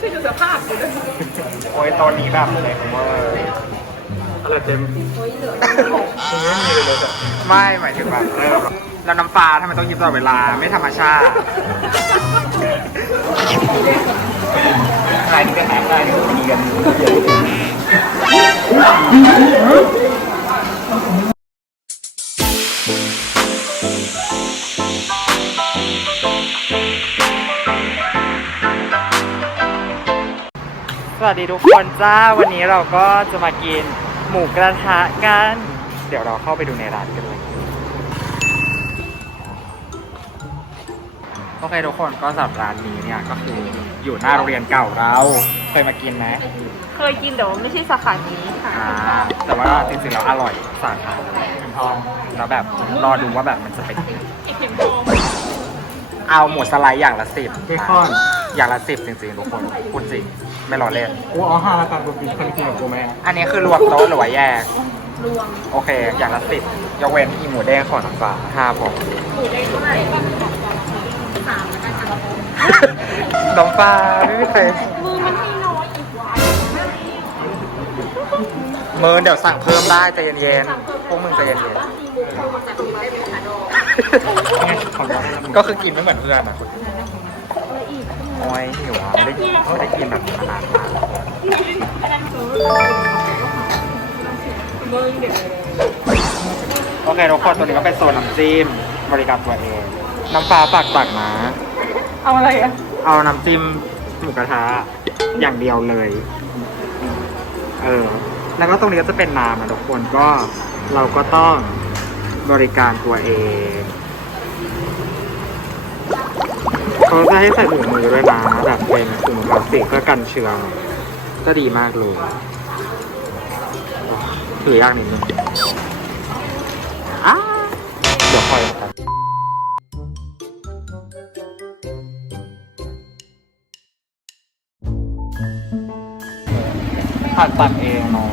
ช่วยดูสภาพอยู่ด้วยโอ้ยตอนนี้แบบเลยเวอร์อะไรเต็มไม่มีเลยไม่หมายถึงแบบเริ่มแล้วน้ำปลาทำไมต้องยิบตลอดเวลาไม่ธรรมชาติใครที่ไปแฮกได้เนี่ยมีกัน วัสดีทุกคนจ้า วันนี้เราก็จะมากินหมูกระทะกัน เดี๋ยวเราเข้าไปดูในร้านกันเลย โอเคทุกคนก็สำหรับร้านนี้เนี่ยก็คืออยู่หน้าโรงเรียนเก่าเรา เคยมากินไหมเคยกินแต่ว่าไม่ใช่สาขานี้ค่ะ อ่าแต่ว่าจริงๆแล้วอร่อยสาขาทองแล้วแบบรอดูว่าแบบมันจะเป็นยังไงเอาหมูสไลด์อย่างละสิบเบคอน อย่างละสิบจริงๆทุกคนพูดจริงไม่รอเล่นกูเอาห้าละกันกูกินคนกินกับกูไหมอันนี้คือรวมโต๊ะหรือว่าแยก รวมโอเค อย่างละสิบยกเว้นอีหมูแดงของน้ำปลาห้าผมหมูได้เท่าไหร่สามแล้วกันค่ะน้องปลาไม่มีใครมือมันให้น้อยอีกว่าเมินเดี๋ยวสั่งเพิ่มได้ใจเย็นๆพวกมึงใจเย็นจัดได้ไหมคะดอกขอร้องให้ๆก็คือกินไม่เหมือนเพื่อนอะคุณ โอ้ยหิวอะไม่ได้ไม่ได้กินแบบนี้มานานมากเบิ้งเดี๋ยวโอเคทุกคนตัวนี้ก็เป็นโซนน้ำจิ้มบริการตัวเอง น้ำปลาปากตักนะเอาอะไรอะ เอาน้ำจิ้มหมูกระทะอย่างเดียวเลย เออ แล้วก็ตรงนี้ก็จะเป็นน้ำนะทุกคนก็เราก็ต้องบริการตัวเอง เขาจะให้ใส่ถุงมือด้วยนะแบบเป็นถุงมือพลาสติกเพื่อกันเชื้อก็ดีมากเลยถือยากนิดนึงอ้าเดี๋ยวคอยกันผัดตักเองเนาะ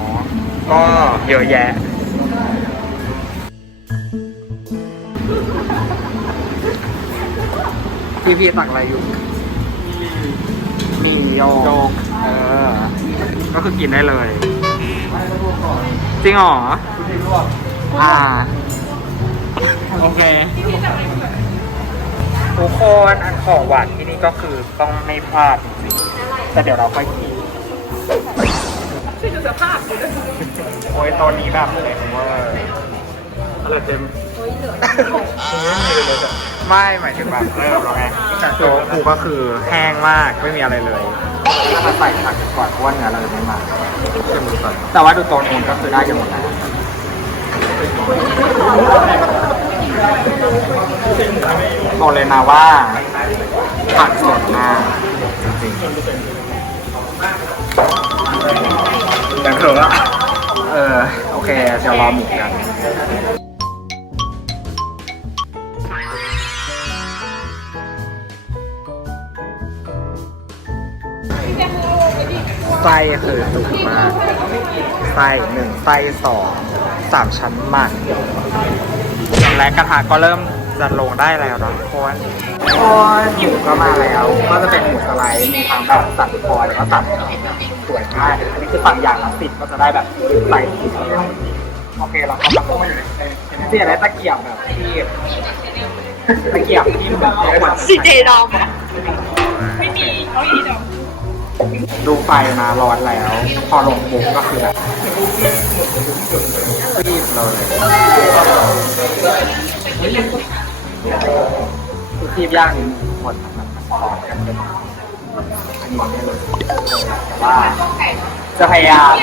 ก็เยอะแยะ พี่พี่ตักอะไรอยู่ มีโยก เออ ก็คือกินได้เลย จริงเหรอ อ่า โอเค ทุกคนอันของหวานที่นี่ก็คือต้องไม่พลาดจริงๆแต่เดี๋ยวเราค่อยกินช่วยดูสภาพอยู่ด้วยโอ้ยตัวนี้แบบเลยเวอร์อะไรเต็มไม่มีเลย ไม่หมายถึงแบบเริ่มแล้วไงแต่ตัวกูก็คือแห้งมากไม่มีอะไรเลยถ้ามาใส่ผักก่อนเพราะว่าเนื้อเราจะไม่มาแต่ว่าดูตัวนู้นก็คือได้กันหมดแล้วบอกเลยนะว่าผักสดมากจริงๆแต่เถอะเออโอเคเดี๋ยวรอหมูกัน ไส้คือสุกมากไส้หนึ่งไส้สองสามชั้นหมักและกระทะก็เริ่มจะลงได้แล้วนะทุกคนโอ้ยหมูก็มาแล้ว ก็จะเป็นหมูสไลด์มีทั้งแบบสับคอแล้วก็สับสวยมากอันนี้คือฝั่งอย่างละสิบก็จะได้แบบใส่สีโอเคเราก็มาไม่อยู่ในที่อะไรตะเกียบแบบที่ตะเกียบที่เหมือนเหมือนสีเจดอมไม่มีเขาอีดอม ดูไฟมาร้อนแล้ว พอลงปุ๊บก็คือแบบรีบเลยคือทีบย่างนี้หมดแบบร้อนกันเป็นอันนี้ไม่เลยแต่ว่าจะพยายาม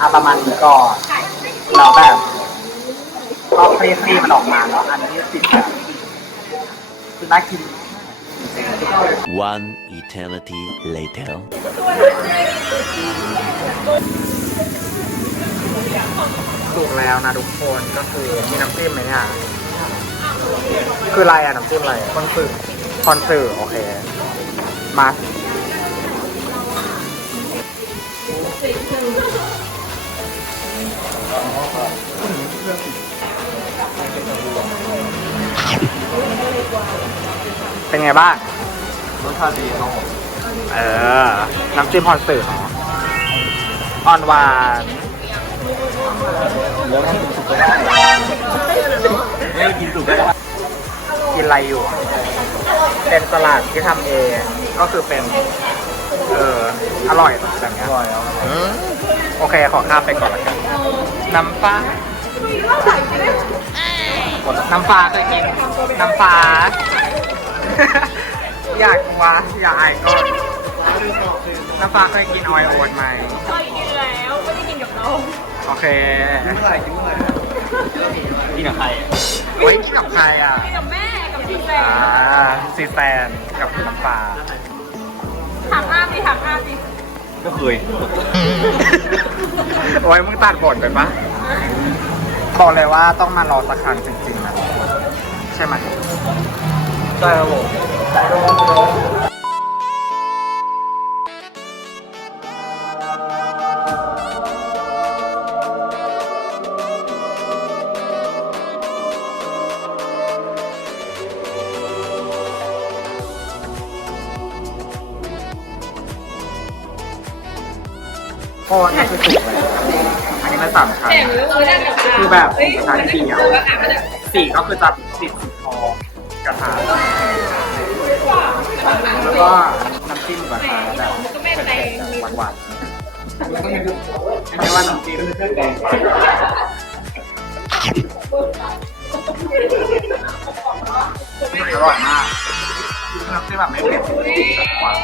อาประมาณนี้ก่อนแล้วแบบก็คลี่ๆมันออกมาแล้วอันที่ติดแบบ คือน่ากิน One eternity later. ถูกแล้วนะทุกคนก็คือมีน้ำจิ้มไหมเนี่ยคืออะไรอะน้ำจิ้มอะไรคอนสื่อคอนสื่อโอเค มาเป็นไงบ้าง รสชาติดีครับผมเออ น้ำจิ้มพรสื่อเนาะอ่อนหวานแล้วถ้ากินสุกก็ได้ไม่ได้กินสุกก็ได้กินอะไรอยู่ เป็นสลัดที่ทำเอง ก็คือเป็น เออ อร่อยแบบเนี้อยร่อยแล้วโอเค ขอข้ามไปก่อนละกัน น้ำฟ้า น้ำฟ้าเคยกิน น้ำฟ้า อยากวะอยากอายก็น้ำฟ้าเคยกินออยโอ๊ตไหมเคยกินแล้วไม่ได้กินกับเราโอเคกินเมื่อไหร่กินเมื่อไหร่กินกับใครไว้กินกับใครอะกินกับแม่กับพี่แฟอ่านซีแซนกับน้ำฟ้าหักหน้าสิหักหน้าสิก็เคยโอ้ยมึงตัดบทไปปะบอกเลยว่าต้องมารอสักครั้งจริงๆนะใช่ไหม ใช่ครับผมโอ้อันนี้คือสุกเลยอันนี้มันสามชั้นแต่งแล้วเราได้กับคือแบบชั้นเดียวสีก็คือจะติดสีทอง กระถางแล้วก็น้ำจิ้มกระถางแบบก็แม่แตงมีหวานๆไม่ว่าน้ำจิ้มอร่อยมากน้ำจิ้มแบบไม่เผ็ดแบบหวาน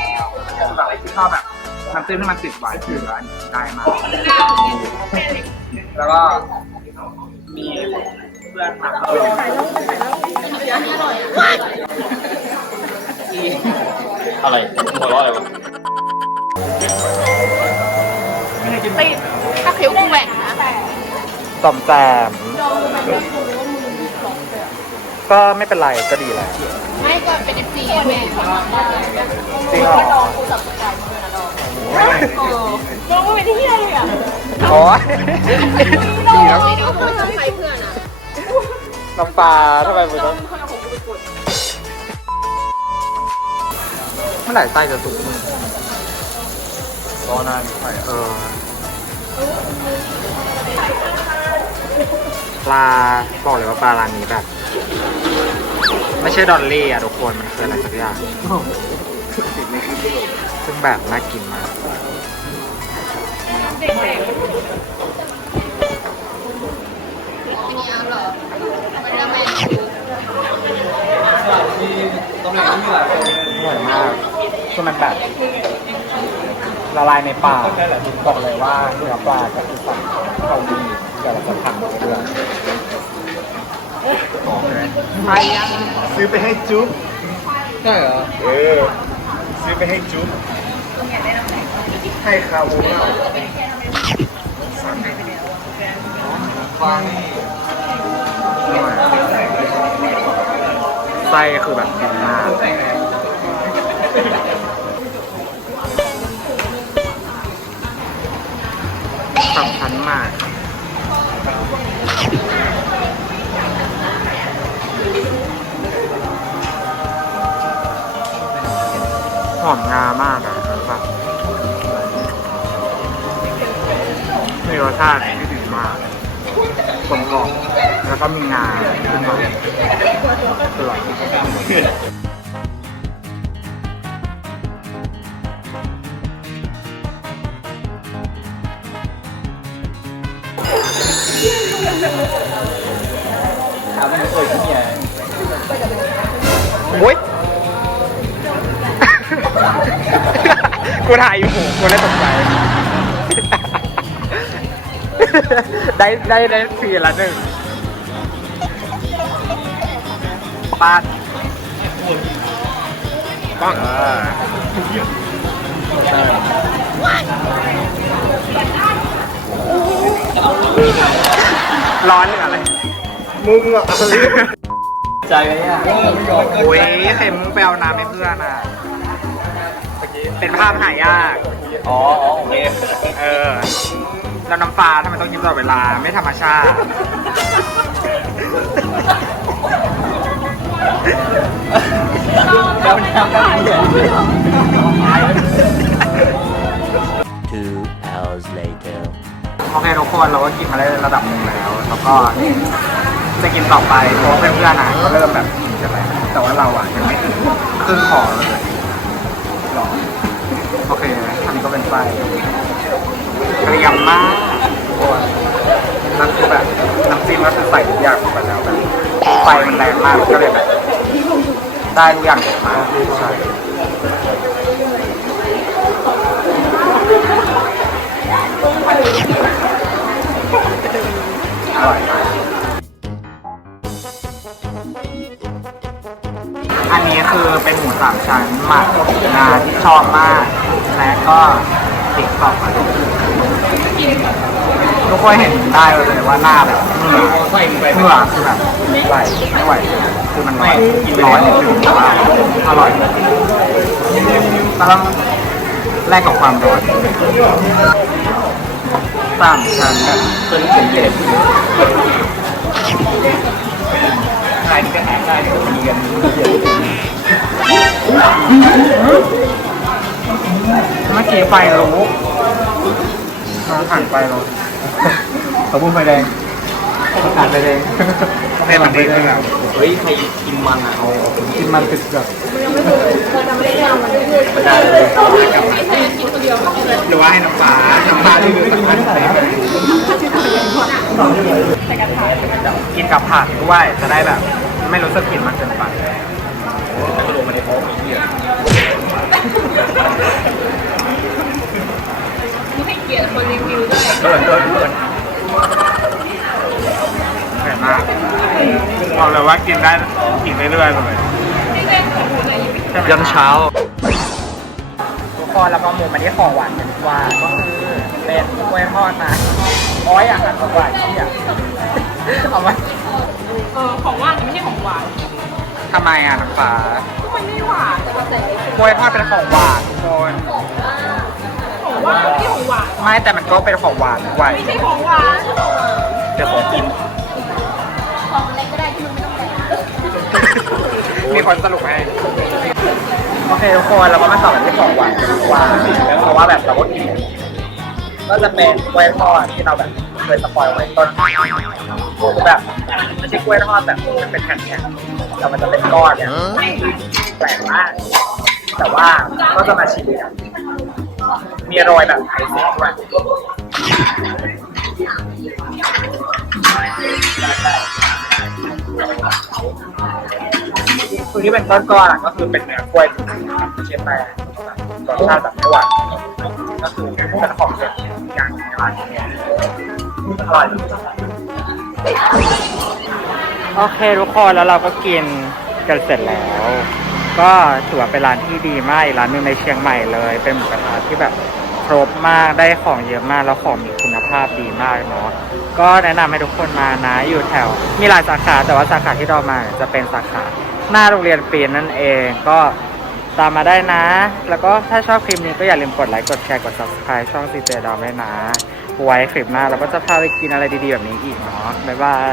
คือแบบที่ชอบแบบน้ำจิ้มที่มันติดหวานคืออันนี้ได้มาก แล้วก็มีเพื่อนมาเออที่อะไรหัวเราะอะไรวะติดถ้าเคี้ยวกูแหว่งนะสอมแซมก็ไม่เป็นไรก็ดีแล้วไม่ก็เป็นเอฟซีแม่จริงเหรอลงมาเป็นที่อะไรอะโอ้ยดีแล้วนี่ก็คือใครเพื่อนอะน้ำปลาทำไมมึงต้อง มื่อไหร่ไส้จะสุกมึงรอนานไปเออ ปลาบอกเลยว่าปลาร้านนี้แบบ ไม่ใช่ดอลลี่อะทุกคนมันคืออะไรสักอย่างติดในคลิปด้วยซึ่งแบบน่ากินมากที่ตำแหน่งที่มีหลายคนอ ร่อยมากคือมันแบบละลายในปากบอกเลยว่าเนื้อปลาก็คือสั่งเขาดีเดี๋ยวเราจะทำไปเรื่อยไปยังซื้อไปให้จุ๊บใช่เหรอ เออ ซื้อไปให้จุ๊บให้คาบูเราฟังไส้คือแบบดีมาก สำคัญมากหอมงามากอะแบบมีรสชาติที่ดีมากกลมกล่อมแล้วก็มีงาขึ้นมาอร่อย โอ้ยกูถ่ายอยู่หูกูเลยตกใจ ได้ได้ได้ทีละหนึ่งปาดปัง มึงอะใจไหมอะโอ้ยเข็มมึงไปเอาน้ำให้เพื่อนอะ เป็นภาพหายาก อ๋ออ๋อโอเค เออ แล้วน้ำปลาทำไมต้องยิ้มตลอดเวลา ไม่ธรรมชาติแล้วน้ำน้ำเดือด Two hours later. โอเคทุกคนเราก็กินมาได้ระดับหนึ่งแล้ว แล้วก็ จะกินต่อไปเพราะว่าเพื่อนๆอะก็เริ่มแบบกินกันแล้วแต่ว่าเราอะยังไม่ถึงครึ่งพอเลยหรอโอเคอันนี้ก็เป็นไฟเกรียมมากทุกคนนั่นคือแบบน้ำจิ้มก็คือใส่ทุกอย่างลงไปแล้วแบบไฟมันแรงมากก็เลยแบบได้ทุกอย่างออกมาใช่อร่อยมาก อันนี้คือเป็นหมูสามชั้นหมักงาที่ชอบมาก และก็ติ๊กตอกมาทุกคนเห็นได้เลยว่าหน้าแบบเหงื่อเหงื่อคือแบบไม่ไหวไม่ไหวคือมันร้อนร้อนนิดนึงแต่ว่าอร่อยต้องแลกกับความร้อนสามชั้นแบบตัวนี้เป็นเด็ดใครที่จะแหกได้เดี๋ยวมีกัน เยอะเมื่อกี้ไฟรู้เราผ่านไฟรู้เขาพูดไฟแดงผ่านไฟแดงโอเคมันดีขึ้นแล้วเฮ้ยใครกินมันอะเอาเอากินมันติดแบบไปได้เลยหรือว่าให้น้ำปลาน้ำปลาที่คือสำคัญใส่ไปกินกับผักด้วยจะได้แบบ ไม่รู้สึกกินมันเกินไป ท้องมีเหี้ยให้เกียรติคนรีวิวด้วยเออเออเออแข็งมากบอกเลยว่ากินได้กินเรื่อยๆเลยไม่เล่นของคุณไหนยังไม่ยันเช้า ทุกคนแล้วก็มุมมาที่ของหวานกันดีกว่าก็คือเป็นกล้วยทอดนะโอ้ยอยากหั่นของหวานที่อยากเอามาเออของว่างแต่ไม่ใช่ของหวาน ทำไมอะน้ำปลามัน ไม่หวานแต่แต่กล้วยทอดเป็นของหวานทุกคนของว่างไม่ใช่ของหวานไม่แต่มันก็เป็นของหวานด้วยไม่ใช่ของหวานเดี๋ยวของกิน ของอะไรก็ได้ที่มันไม่ต้องแดงมีคนสรุปให้ โอเคทุกคนเราก็มาต่อกันที่ของหวานกันดีกว่าเพราะว่าแบบเราก็กินก็จะเป็นกล้วยทอดที่เราแบบเคยสปอยไว้ต้นคือแบบไม่ใช่กล้วยทอดแบบมันเป็นแผ่นๆ แต่มันจะเป็นก้อนเนี่ยแปลกมากแต่ว่าก็จะมาชิมกันมีโรยแบบไอซิ่งด้วยคือที่เป็นก้อนๆอะก็คือเป็นเนื้อกล้วยไม่ใช่แป้งรสชาติแบบไม่หวานก็คือเป็นของเด็ดอย่างในร้านนี้อร่อย โอเคทุกคนแล้วเราก็กินกันเสร็จแล้ว ก็ถือว่าเป็นร้านที่ดีมากร้านหนึ่งในเชียงใหม่เลย เป็นหมูกระทะที่แบบครบมากได้ของเยอะมากแล้วของมีคุณภาพดีมากเนาะก็แนะนำให้ทุกคนมานะอยู่แถว มีหลายสาขาแต่ว่าสาขาที่เรามาจะเป็นสาขา หน้าโรงเรียนปีนนั่นเองก็ตามมาได้นะ แล้วก็ถ้าชอบคลิปนี้ก็อย่าลืมกดไลค์กดแชร์กด subscribe ช่อง CJ ดอมด้วยนะไว้คลิปหน้าเราก็จะพาไปกินอะไรดีๆแบบนี้อีกเนาะบ๊ายบาย